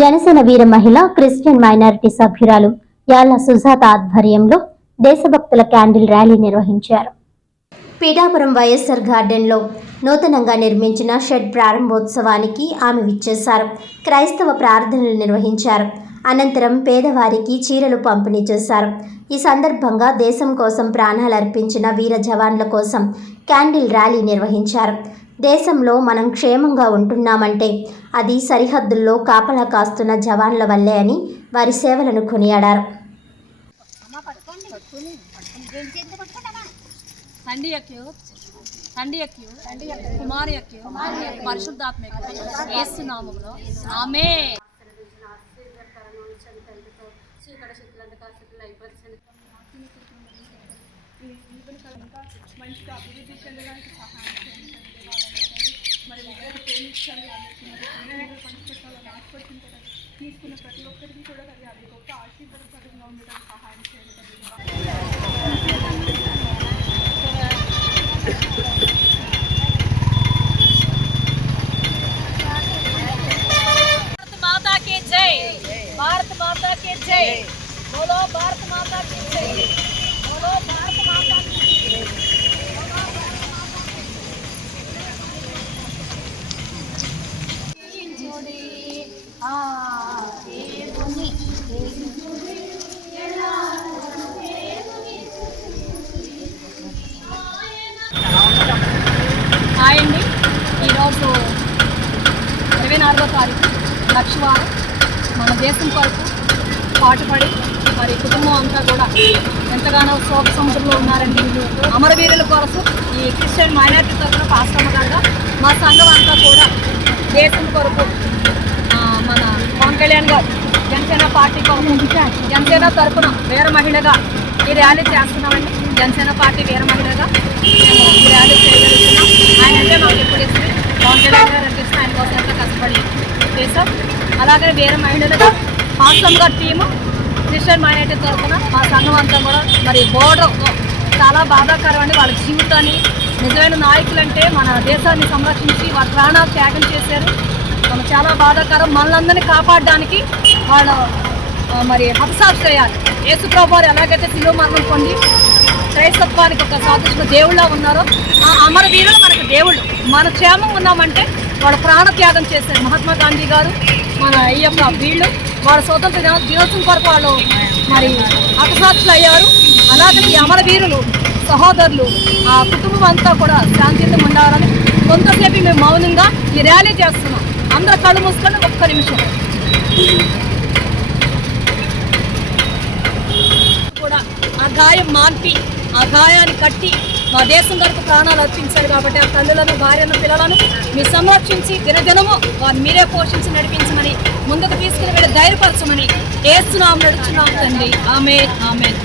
జనసేన వీర మహిళ Christian minority సభ్యురాలు యాళ్ల సుజాత ఆధ్వర్యంలో దేశభక్తుల క్యాండిల్ ర్యాలీ నిర్వహించారు. పీఠాపురం వైఎస్ఆర్ గార్డెన్లో నూతనంగా నిర్మించిన షెడ్ ప్రారంభోత్సవానికి ఆమె విచ్చేశారు. క్రైస్తవ ప్రార్థనలు నిర్వహించారు. అనంతరం పేదవారికి చీరలు పంపిణీ చేశారు. ఈ సందర్భంగా దేశం కోసం ప్రాణాలు అర్పించిన వీర జవాన్ల కోసం క్యాండిల్ ర్యాలీ నిర్వహించారు. దేశంలో మనం క్షేమంగా ఉంటున్నామంటే అది సరిహద్దుల్లో కాపలా కాస్తున్న జవాన్ల వల్లే అని వారి సేవలను కొనియాడారు. మంచిగా అభివృద్ధి చెందడానికి సహాయం చేయండి. మరి విద్యను ప్రేమించాలి, పంచిపెట్టాలని ఆస్పదించాలని తీసుకున్న ప్రతి ఒక్కరికి కూడా అది గొప్ప ఆశీర్వాదకరంగా ఉండడానికి సహాయం చేయండి. भारत माता के जय, बोलो भारत माता के जय, बोलो भारत माता की जय. హాయ్ అండి, ఈరోజు 24వ తారీఖు లక్షవారం మన దేశం కొరకు పాటుపడి మరి కుటుంబం అంతా కూడా ఎంతగానో శోక సముద్రంలో ఉన్నారండి. అమరవీరుల కొరకు ఈ క్రిస్టియన్ మైనారిటీ తరఫున పాస్టమ్మ గారుగా మా సంఘం అంతా కూడా దేశం కొరకు మన పవన్ కళ్యాణ్ గారు జనసేన పార్టీ కొరకు జనసేన తరఫున వీర మహిళగా ఈ ర్యాలీ చేస్తున్నామండి. జనసేన పార్టీ వీర మహిళగా ఈ ర్యాలీ చేయగలుగుతున్నాం. ఆయన అంటే మాకు ఎప్పుడు ఇస్తే పవన్ కళ్యాణ్ గారు అనిపిస్తే ఆయన కోసం ఎంత కష్టపడి చేసాం. అలాగే వీర మహిళలుగా పాస్టమ్మ గారి టీము క్రిస్టియన్ మైనారిటీ తరఫున మా సంఘం అంతా కూడా మరి బోర్డర్ చాలా బాధాకరం అండి. వాళ్ళ జీవితాన్ని నిజమైన నాయకులంటే మన దేశాన్ని సంరక్షించి వాళ్ళ ప్రాణాలు త్యాగం చేశారు. మనం చాలా బాధాకరం. మనలందరినీ కాపాడడానికి వాళ్ళు మరి హతసాక్షి చేయాలి. యేసు ప్రభువు వారు ఎలాగైతే శిలువ మరణం పొంది క్రైస్తత్వానికి ఒక సాదృశ్య దేవుళ్ళ ఉన్నారో ఆ అమరవీరులు మనకు దేవుళ్ళు. మన క్షేమం ఉన్నామంటే వాళ్ళ ప్రాణ త్యాగం చేశారు. మహాత్మా గాంధీ గారు, మన అయ్యప్ప వీళ్ళు వాళ్ళ స్వతంత్ర దినోత్సవం కొరకు వాళ్ళు మరి హతసాక్షులు అయ్యారు. అలాగే ఈ అమరవీరులు సహోదరులు ఆ కుటుంబం అంతా కూడా శాంతియుతంగా ఉండాలని కొంతసేపు మేము మౌనంగా ఈ ర్యాలీ చేస్తున్నాం. అందరూ కళ్ళు మూసుకొని ఒక్క నిమిషం కూడా ఆ గాయం మాన్పి ఆ గాయాన్ని కట్టి మా దేశం కొరకు ప్రాణాలు అర్పించారు. కాబట్టి ఆ తల్లులను, భార్యను, పిల్లలను మీరు సంరక్షించి దినదినము వారిని మీరే పోషించి నడిపించమని, ముందుకు తీసుకుని వెళ్ళి ధైర్యపరచమని ఏస్తున్నాం, నడుచున్నాం తండ్రి. ఆమేన్, ఆమేన్.